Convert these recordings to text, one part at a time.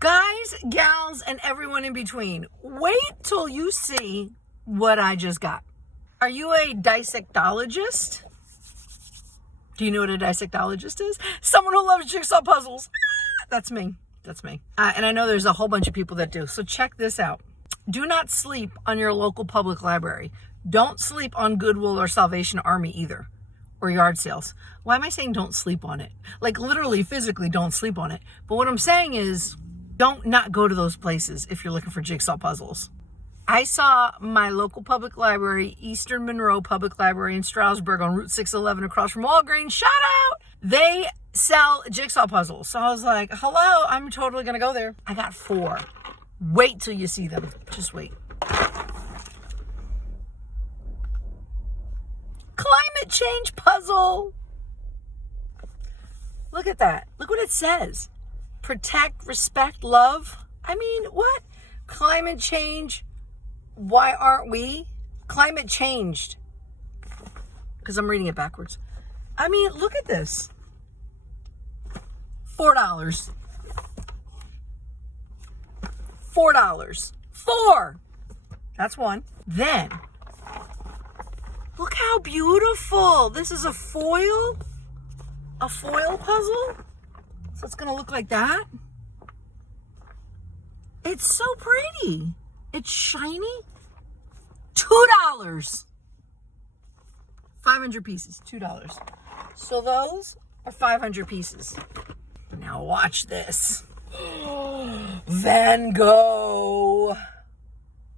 Guys, gals, and everyone in between, wait till you see what I just got. Are you a dissectologist? Do you know what a dissectologist is? Someone who loves jigsaw puzzles. That's me. That's me. And I know there's a whole bunch of people that do. So check this out. Do not sleep on your local public library. Don't sleep on Goodwill or Salvation Army either, or yard sales. Why am I saying don't sleep on it? Like literally, physically, don't sleep on it. But what I'm saying is, don't not go to those places if you're looking for jigsaw puzzles. I saw my local public library, Eastern Monroe Public Library in Stroudsburg on Route 611 across from Walgreens. Shout out! They sell jigsaw puzzles. So I was like, hello, I'm totally going to go there. I got 4. Wait till you see them. Just wait. Climate change puzzle. Look at that. Look what it says. Protect, respect, love. I mean, what? Climate change. Why aren't we? Climate changed. Because I'm reading it backwards. I mean, look at this. $4. $4. 4. That's one. Then, look how beautiful. This is a foil puzzle. So it's going to look like that. It's so pretty. It's shiny. $2. 500 pieces. $2. So those are 500 pieces. Now watch this. Van Gogh.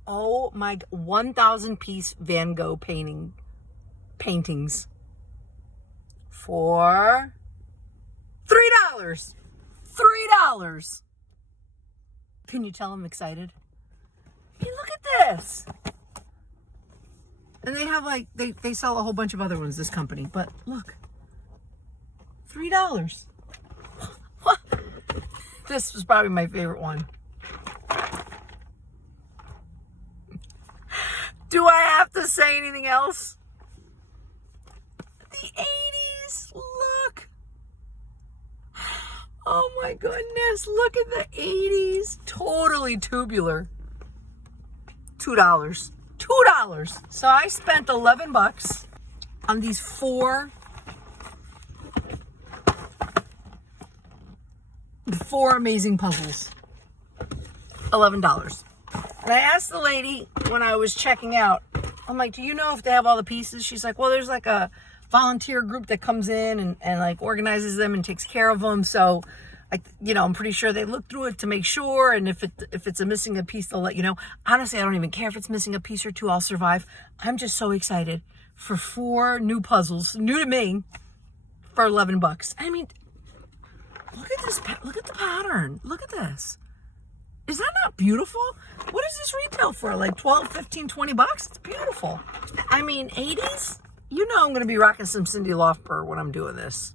Oh my, 1,000 piece Van Gogh paintings for $3. $3. Can you tell I'm excited? I mean, look at this. And they have they sell a whole bunch of other ones, this company. But look, $3. This was probably my favorite one. Do I have to say anything else? The 80s, look. Oh my goodness, look at the 80s. Totally tubular. $2. $2. So I spent $11 on these 4 amazing puzzles. $11. And I asked the lady when I was checking out, I'm like, do you know if they have all the pieces? She's like, well, there's like a volunteer group that comes in and like organizes them and takes care of them. So I'm pretty sure they look through it to make sure. And if it's missing a piece, they'll let you know. Honestly, I don't even care if it's missing a piece or 2. I'll survive. I'm just so excited for 4 new puzzles, new to me, for $11. I mean, look at this. Look at the pattern. Look at this. Is that not beautiful? What does this retail for? Like 12, 15, 20 bucks? It's beautiful. I mean, 80s? You know I'm going to be rocking some Cyndi Lauper when I'm doing this.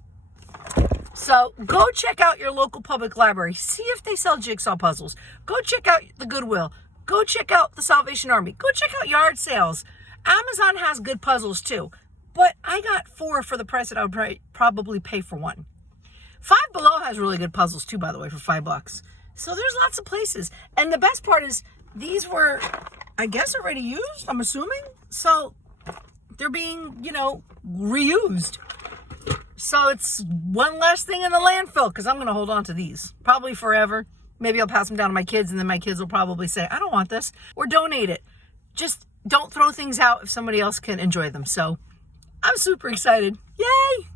So go check out your local public library. See if they sell jigsaw puzzles. Go check out the Goodwill. Go check out the Salvation Army. Go check out yard sales. Amazon has good puzzles too. But I got 4 for the price that I would probably pay for 1. Five Below has really good puzzles too, by the way, for $5. So there's lots of places. And the best part is these were, I guess, already used, I'm assuming. So they're being, reused. So it's one less thing in the landfill because I'm going to hold on to these probably forever. Maybe I'll pass them down to my kids and then my kids will probably say, I don't want this, or donate it. Just don't throw things out if somebody else can enjoy them. So I'm super excited. Yay!